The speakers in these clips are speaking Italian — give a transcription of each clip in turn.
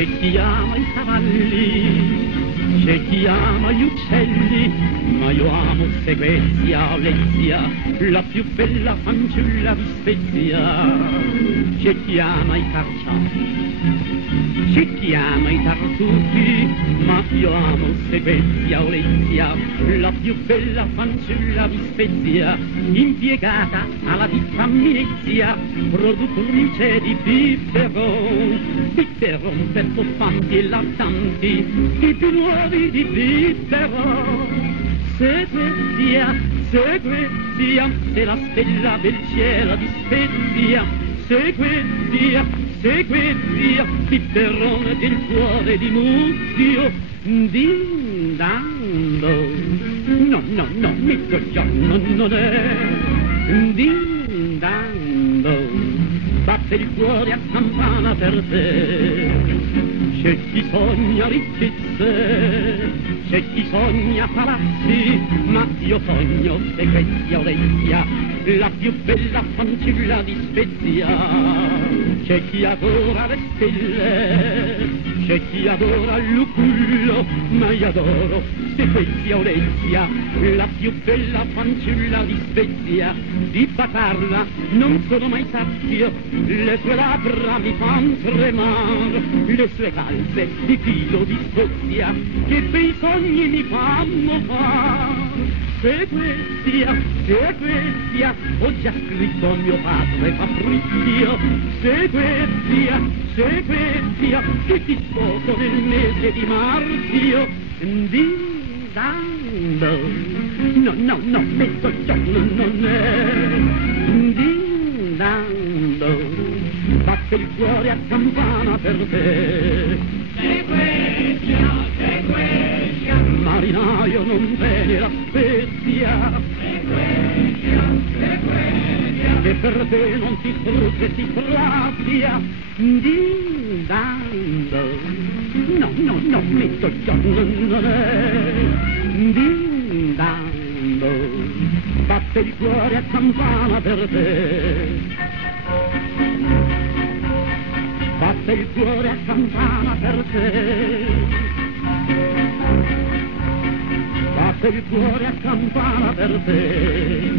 c'è chi ama i cavalli, c'è chi ama gli uccelli, ma io amo Segvezia, Lezia, la più bella fanciulla di Spezia. C'è chi ama i carciati, c'è chi ama i tartufi, ma io amo Segvezia, Lezia, la più bella fanciulla di Spezia. Impiegata alla ditta Minezia, produttrice di biberon, biberon per tuffanti e lattanti, i più nuovi di biberon. Segvezia, Segvezia, è la stella del cielo di Spezia. Segvezia, Segvezia, biberon del cuore di Muzio. Din dando, no, no, no, mezzogiorno non è. Din dando, batte il cuore a campana per te. C'è chi sogna ricchezze, c'è chi sogna palazzi, ma io sogno Segvezia, Lezia, la più bella fanciulla di Spezia. C'è chi adora le stelle, c'è chi adora il lucullo, ma io adoro Segvezia, Lezia, la più bella fanciulla di Spezia. Di baciarla non sono mai sazio, le sue labbra mi fan tremare, le sue calze di filo di Scozia, che bei sogni mi fanno far. Segvezia, Segvezia, ho già scritto a mio padre Fabrizio. Segvezia, Segvezia, che ti sposo nel mese di marzo. Din dando, no, no, no, mezzogiorno non è. Din dando, batte il cuore a campana per te. Segvezia, Segvezia, marinaio non bene la Spezia. Segvezia, Segvezia, che per te non si strugge, si grazia. Din dando, no, no, no, mezzogiorno non è. Din dando, batte il cuore a campana per te. Batte il cuore a campana per te. Batte il cuore a campana per te.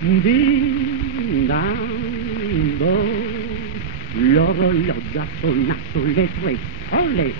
Din dando, l'orologio ha suonato le 3. Olè!